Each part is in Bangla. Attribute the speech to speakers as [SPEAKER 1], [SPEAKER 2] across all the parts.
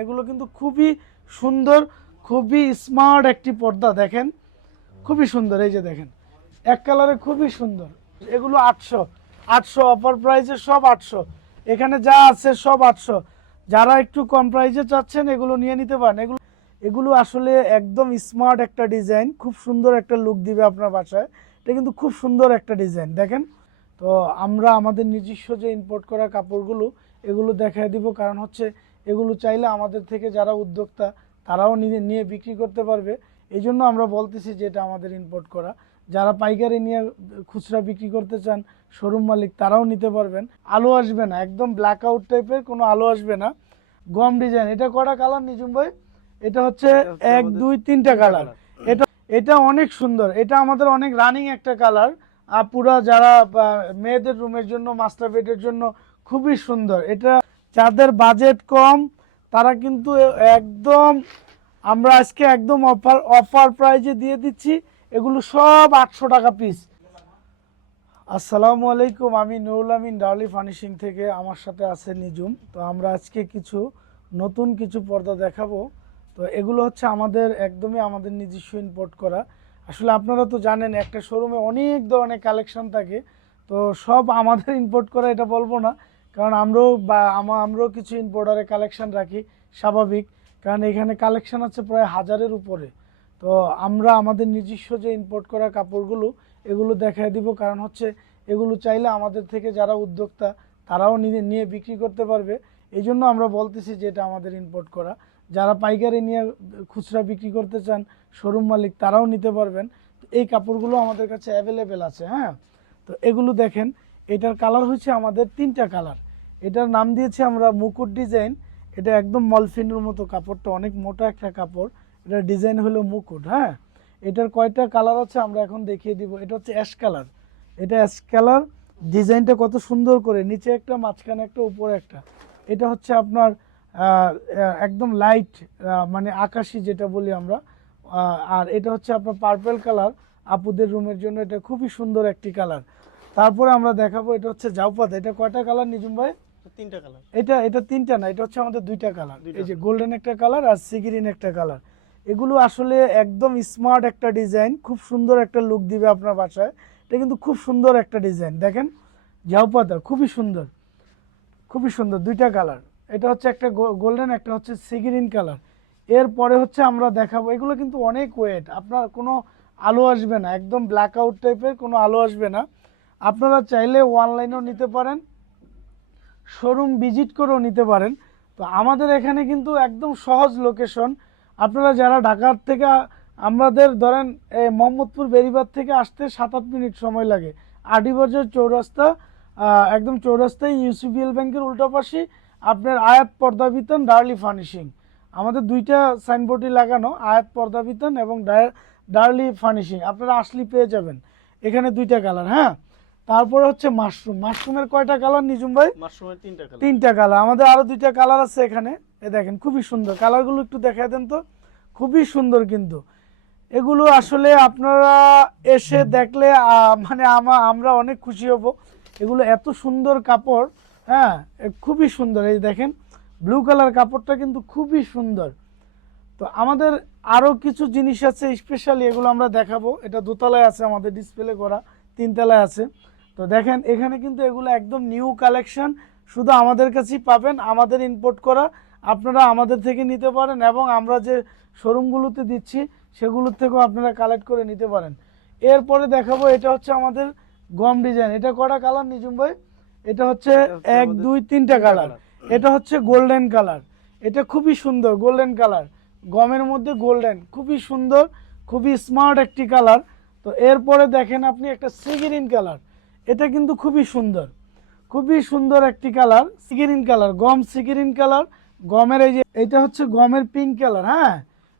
[SPEAKER 1] এগুলো কিন্তু খুবই সুন্দর, খুবই স্মার্ট একটি পর্দা, দেখেন। খুবই সুন্দর, এই যে দেখেন। এক কালারে খুবই সুন্দর। এগুলো আটশো। আটশো অফার প্রাইসে সব আটশো। এখানে যা আছে সব আটশো। যারা একটু কম প্রাইসে চাচ্ছেন, এগুলো নিয়ে নিতে পারেন। এগুলো এগুলো আসলে একদম স্মার্ট একটা ডিজাইন খুব সুন্দর একটা লুক দিবে আপনার বাসায়। এটা কিন্তু খুব সুন্দর একটা ডিজাইন দেখেন। তো আমরা আমাদের নিজস্ব যে ইম্পোর্ট করা কাপড়গুলো, এগুলো দেখায় দিব। কারণ হচ্ছে এগুলো চাইলে আমাদের থেকে যারা উদ্যোক্তা তারাও নিয়ে নিয়ে বিক্রি করতে পারবে। এই জন্য আমরা বলতেছি যে এটা আমাদের ইম্পোর্ট করা। যারা পাইকারি নিয়ে খুচরা বিক্রি করতে চান শোরুম মালিক তারাও নিতে পারবেন। আলো আসবে না একদম ব্ল্যাক আউট টাইপের কোনো আলো আসবে না। গম ডিজাইন এটা কটা কালার নিজুম ভাই? এটা হচ্ছে
[SPEAKER 2] হচ্ছে
[SPEAKER 1] এক দুই তিনটা কালার এটা এটা অনেক সুন্দর। এটা আমাদের অনেক রানিং একটা কালার আর পুরা যারা মেয়েদের রুমের জন্য মাস্টার বেডের জন্য খুবই সুন্দর। এটা যাদের বাজেট কম, তারা কিন্তু একদম আমরা আজকে একদম অফার অফার প্রাইজে দিয়ে দিচ্ছি। এগুলো সব আটশো টাকা পিস আসসালামু আলাইকুম, আমি নুরুল আমিন ডার্লি ফার্নিশিং থেকে আমার সাথে আছে নিজুম তো আমরা আজকে কিছু নতুন কিছু পর্দা দেখাবো। তো এগুলো হচ্ছে আমাদের, একদমই আমাদের নিজস্ব ইম্পোর্ট করা। আসলে আপনারা তো জানেন, একটা শোরুমে অনেক ধরনের কালেকশন থাকে। তো সব আমাদের ইম্পোর্ট করা, এটা বলব না। কারণ আমরাও বা আমা- আমরাও কিছু ইম্পোর্টারে কালেকশন রাখি, স্বাভাবিক। কারণ এখানে কালেকশন আছে প্রায় হাজারের উপরে। তো আমরা আমাদের নিজস্ব যে ইম্পোর্ট করা কাপড়গুলো, এগুলো দেখায় দিব। কারণ হচ্ছে এগুলো চাইলে আমাদের থেকে যারা উদ্যোক্তা, তারাও নিয়ে নিয়ে বিক্রি করতে পারবে। এই জন্য আমরা বলতেছি যে এটা আমাদের ইম্পোর্ট করা। যারা পাইকারি নিয়ে খুচরা বিক্রি করতে চান, শোরুম মালিক, তারাও নিতে পারবেন। এই কাপড়গুলো আমাদের কাছে অ্যাভেলেবেল আছে হ্যাঁ? তো এগুলো দেখেন, এটার কালার হচ্ছে আমাদের তিনটা কালার এটার নাম দিয়েছি আমরা মুকুট ডিজাইন। এটা একদম মলফিনের মতো কাপড়টা, অনেক মোটা একটা কাপড়। এটার ডিজাইন হলো মুকুট হ্যাঁ? এটার কয়টা কালার আছে আমরা এখন দেখিয়ে দিব। এটা হচ্ছে অ্যাশ কালার। এটা অ্যাশ কালার, ডিজাইনটা কত সুন্দর করে, নিচে একটা, মাঝখানে একটা, উপরে একটা। এটা হচ্ছে আপনার একদম লাইট মানে আকাশি যেটা বলি আমরা। আর এটা হচ্ছে আপনার পার্পেল কালার। আপুদের রুমের জন্য এটা খুবই সুন্দর একটি কালার। তারপরে আমরা দেখাবো এটা হচ্ছে জাউপাত। এটা কয়টা কালার নিজুম ভাই?
[SPEAKER 2] তিনটা কালার।
[SPEAKER 1] এটা এটা তিনটা না এটা হচ্ছে আমাদের দুইটা কালার। এই যে গোল্ডেন একটা কালার আর সিগ্রিন একটা কালার। এগুলো আসলে একদম স্মার্ট একটা ডিজাইন খুব সুন্দর একটা লুক দিবে আপনার বাসায়। এটা কিন্তু খুব সুন্দর একটা ডিজাইন। দেখেন ঝাউপাতা খুবই সুন্দর। খুবই সুন্দর দুইটা কালার। এটা হচ্ছে একটা গোল্ডেন একটা হচ্ছে সিগ্রিন কালার। এরপরে হচ্ছে আমরা দেখাবো এগুলো কিন্তু অনেক ওয়েট। আপনার কোনো আলো আসবে না একদম ব্ল্যাক আউট টাইপের কোনো আলো আসবে না। আপনারা চাইলে অনলাইনেও নিতে পারেন শোরুম ভিজিট করেও নিতে পারেন। তো আমাদের এখানে কিন্তু একদম সহজ লোকেশন আপনারা যারা ঢাকার থেকে, আমাদের ধরেন এই মোহাম্মদপুর বেরিবাদ থেকে আসতে সাত আট মিনিট সময় লাগে। আডিবাজার চৌরাস্তা একদম চৌরাস্তায় ইউসিবিএল ব্যাংকের উল্টা পাশে আপনার আয়াত পর্দা বিতান ডার্লি ফার্নিশিং আমাদের দুইটা সাইনবোর্ডই লাগানো, আয়াত পর্দা বিতান এবং ডার্লি ফার্নিশিং আপনারা আসলে পেয়ে যাবেন। এখানে দুইটা কালার হ্যাঁ? তারপরে হচ্ছে মাশরুম মাশরুমের কয়টা কালার নিজুম ভাই?
[SPEAKER 2] মাশরুমের তিনটা কালার
[SPEAKER 1] তিনটা কালার আমাদের আরও দুইটা কালার আছে এখানে। এ দেখেন খুবই সুন্দর। কালারগুলো একটু দেখায় দেন তো। খুবই সুন্দর কিন্তু। এগুলো আসলে আপনারা এসে দেখলে মানে আমা আমরা অনেক খুশি হব। এগুলো এত সুন্দর কাপড় হ্যাঁ? খুবই সুন্দর। এই দেখেন ব্লু কালার কাপড়টা কিন্তু খুবই সুন্দর। তো আমাদের আরও কিছু জিনিস আছে স্পেশালি এগুলো আমরা দেখাবো। এটা দোতলায় আছে আমাদের ডিসপ্লে করা। তিনতলায় আছে। তো দেখেন এখানে কিন্তু এগুলো একদম নিউ কালেকশন শুধু আমাদের কাছেই পাবেন আমাদের ইম্পোর্ট করা। আপনারা আমাদের থেকে নিতে পারেন এবং আমরা যে শোরুমগুলোতে দিচ্ছি সেগুলোর থেকেও আপনারা কালেক্ট করে নিতে পারেন। এরপরে দেখাবো এটা হচ্ছে আমাদের গম ডিজাইন এটা কটা কালার নিজুম ভাই? এটা হচ্ছে এক দুই তিনটা
[SPEAKER 2] তিনটা
[SPEAKER 1] কালার এটা হচ্ছে গোল্ডেন কালার এটা খুবই সুন্দর গোল্ডেন কালার গমের মধ্যে গোল্ডেন খুবই সুন্দর খুবই স্মার্ট একটি কালার তো এরপরে দেখেন আপনি একটা সিগিরিন কালার এটা কিন্তু খুবই সুন্দর। খুবই সুন্দর একটি কালার, সিগিরিন কালার, গম সিগিরিন কালার, গমের এই যে, এটা হচ্ছে গমের পিঙ্ক কালার হ্যাঁ?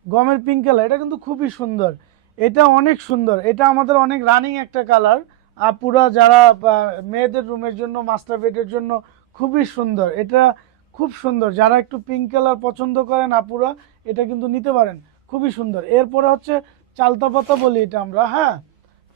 [SPEAKER 1] গমের পিঙ্ক কালার এটা কিন্তু খুবই সুন্দর। এটা অনেক সুন্দর। এটা আমাদের অনেক রানিং একটা কালার আর পুরা যারা মেয়েদের রুমের জন্য মাস্টার বেডের জন্য খুবই সুন্দর। এটা খুব সুন্দর। যারা একটু পিঙ্ক কালার পছন্দ করেন আপুরা, এটা কিন্তু নিতে পারেন। খুবই সুন্দর। এরপরে হচ্ছে চালতা পাতা বলি এটা আমরা হ্যাঁ?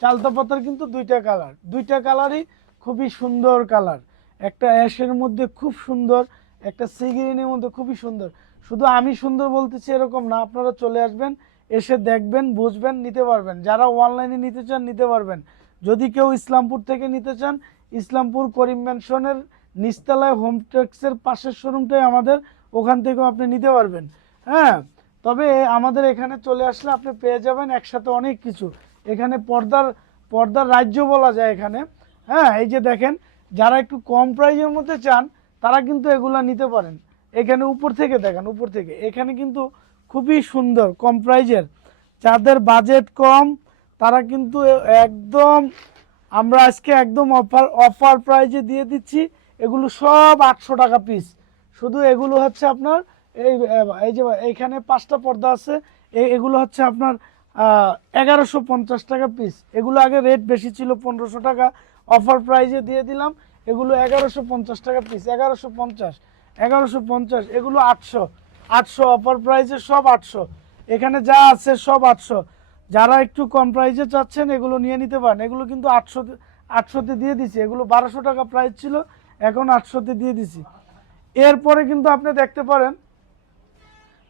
[SPEAKER 1] চালতা পাতার কিন্তু দুইটা কালার। দুইটা কালারই খুবই সুন্দর কালার। একটা অ্যাশের মধ্যে খুব সুন্দর, একটা সিগিরিনের মধ্যে খুবই সুন্দর। শুধু আমি সুন্দর বলতেছি এরকম না, আপনারা চলে আসবেন, এসে দেখবেন, বুঝবেন, নিতে পারবেন। যারা অনলাইনে নিতে চান, নিতে পারবেন। যদি কেউ ইসলামপুর থেকে নিতে চান, ইসলামপুর করিম ম্যানশনের নিস্তালায় হোম পাশের শোরুমটাই আমাদের, ওখান থেকেও আপনি নিতে পারবেন। হ্যাঁ তবে আমাদের এখানে চলে আসলে আপনি পেয়ে যাবেন একসাথে অনেক কিছু। এখানে পর্দার পর্দার রাজ্য বলা যায় এখানে। হ্যাঁ এই যে দেখেন, যারা একটু কম প্রাইজের মধ্যে চান, তারা কিন্তু এগুলা নিতে পারেন। এখানে উপর থেকে দেখেন, উপর থেকে। এখানে কিন্তু খুবই সুন্দর, কম প্রাইজের। যাদের বাজেট কম, তারা কিন্তু একদম, আমরা আজকে একদম অফার অফার প্রাইজে দিয়ে দিচ্ছি। এগুলো সব আটশো টাকা পিস। শুধু এগুলো হচ্ছে আপনার, এই এই যে এইখানে পাঁচটা পর্দা আছে। এগুলো হচ্ছে আপনার এগারোশো পঞ্চাশ টাকা পিস এগুলো আগে রেট বেশি ছিল পনেরোশো টাকা। অফার প্রাইজে দিয়ে দিলাম। এগুলো এগারোশো পঞ্চাশ টাকা পিস এগারোশো পঞ্চাশ এগারোশো পঞ্চাশ, এগুলো আটশো। আটশো অফার প্রাইজে সব আটশো। এখানে যা আছে সব আটশো। যারা একটু কম প্রাইজে চাচ্ছেন, এগুলো নিয়ে নিতে পারেন। এগুলো কিন্তু আটশোতে আটশোতে দিয়ে দিছি। এগুলো বারোশো টাকা প্রাইস ছিল, এখন আটশোতে দিয়ে দিছি। এরপরে কিন্তু আপনি দেখতে পারেন,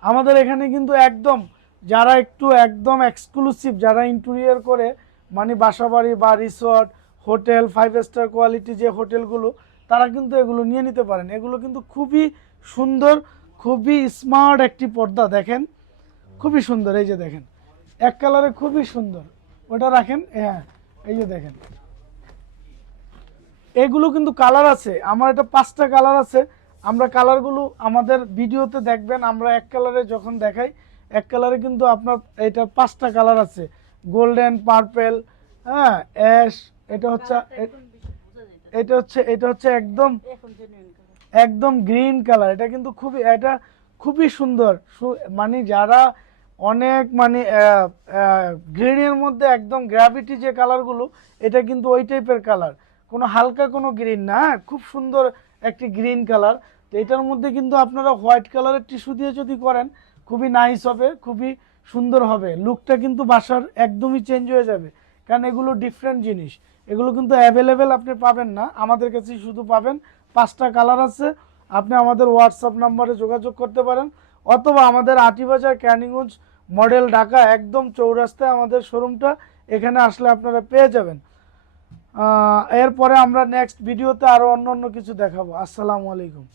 [SPEAKER 1] আমাদের এখানে কিন্তু একদম যারা একটু একদম এক্সক্লুসিভ যারা ইন্টেরিয়র করে মানে বাসাবাড়ি বা resort hotel five star quality যে হোটেলগুলো তারা কিন্তু এগুলো নিয়ে নিতে পারেন। এগুলো কিন্তু খুবই সুন্দর, খুবই স্মার্ট একটি পর্দা, দেখেন। খুবই সুন্দর, এই যে দেখেন। এক কালারে খুবই সুন্দর। ওটা রাখেন হ্যাঁ এই যে দেখেন। এগুলো কিন্তু কালার আছে। আমার এটা পাঁচটা কালার আছে। আমরা কালারগুলো আমাদের ভিডিওতে দেখবেন, আমরা এক কালারে যখন দেখাই এক কালারে কিন্তু আপনার এটার পাঁচটা কালার আছে। গোল্ডেন পার্পেল হ্যাঁ অ্যাশ এটা হচ্ছে এটা হচ্ছে এটা হচ্ছে একদম একদম গ্রিন কালার এটা কিন্তু খুবই এটা খুবই সুন্দর। মানে যারা অনেক মানে গ্রিনের মধ্যে একদম গ্র্যাভিটি যে কালারগুলো এটা কিন্তু ওই টাইপের কালার কোনো হালকা কোনো গ্রিন না হ্যাঁ? খুব সুন্দর একটি গ্রিন কালার তো এটার মধ্যে কিন্তু আপনারা হোয়াইট কালারের টিস্যু দিয়ে যদি করেন খুবই নাইস হবে, খুবই সুন্দর হবে। লুকটা কিন্তু বাসার একদমই চেঞ্জ হয়ে যাবে। কারণ এগুলো ডিফারেন্ট জিনিস। এগুলো কিন্তু অ্যাভেলেবেল আপনি পাবেন না। আমাদের কাছেই শুধু পাবেন। পাঁচটা কালার আছে। আপনি আমাদের হোয়াটসঅ্যাপ নাম্বারে যোগাযোগ করতে পারেন। অথবা আমাদের আটিবাজার ক্যানিগঞ্জ মডেল ঢাকা একদম চৌরাস্তায় আমাদের শোরুমটা এখানে আসলে আপনারা পেয়ে যাবেন। এরপরে আমরা নেক্সট ভিডিওতে আরও অন্য অন্য কিছু দেখাবো। আসসালামু আলাইকুম।